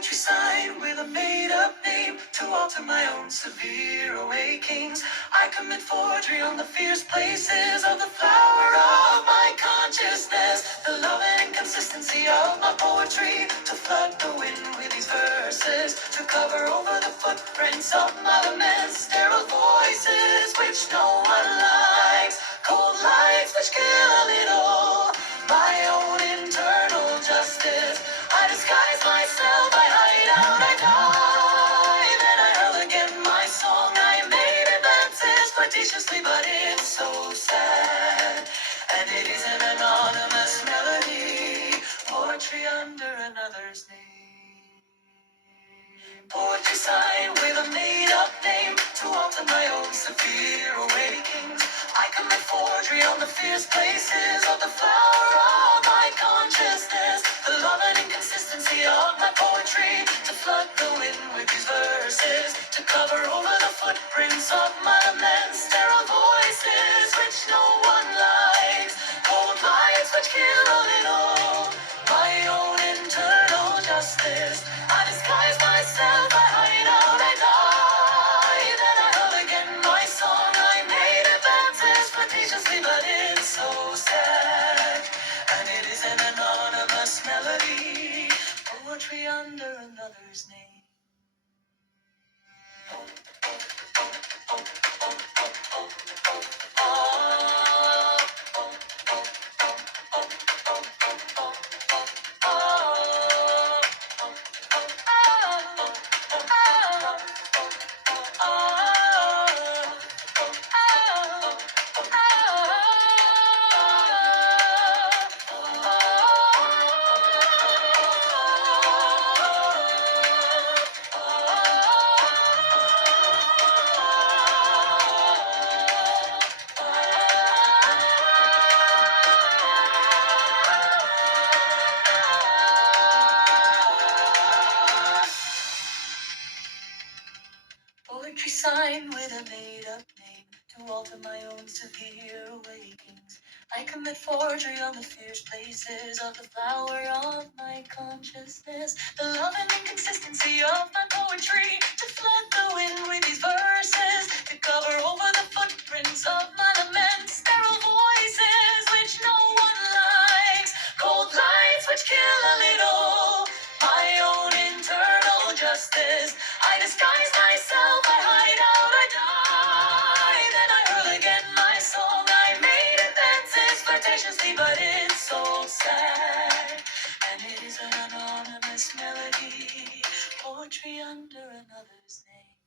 Poetry signed with a made-up name to alter my own severe awakings. I commit forgery on the fierce places of the flower of my consciousness. The love and inconsistency of my poetry to flood the wind with these verses, to cover over the footprints of my laments, sterile voices which no one likes, cold lights which kill a little, my own internal justice. I disguise myself, I hide out, I die. Then I hurl again my song. I made advances flirtatiously, but it's so sad. And it is an anonymous melody, poetry under another's name. Poetry signed with a made-up name to alter my own severe awakings. I commit forgery on the fierce places of the flower of my consciousness. The love and inconsistency of my poetry to flood the wind with these verses, to cover over the footprints of my laments, sterile voices which no one likes, cold lights which kill a little, my own internal justice. I disguise myself, I hide out, I die. Then I hurl again my song. I made advances flirtatiously, but it's so sad. And it is an anonymous melody, poetry under another's name. Poetry signed with a made-up name to alter my own severe awakings. I commit forgery on the fierce places of the flower of my consciousness. The love and inconsistency of my poetry to flood the wind with these verses, to cover over the footprints of my laments, sterile voices which no one likes, cold lights which kill a little, my own internal justice. I disguise myself, I hide out, I die. Then I hurl again my song. I made advances flirtatiously, but it's so sad. And it is an anonymous melody, poetry under another's name.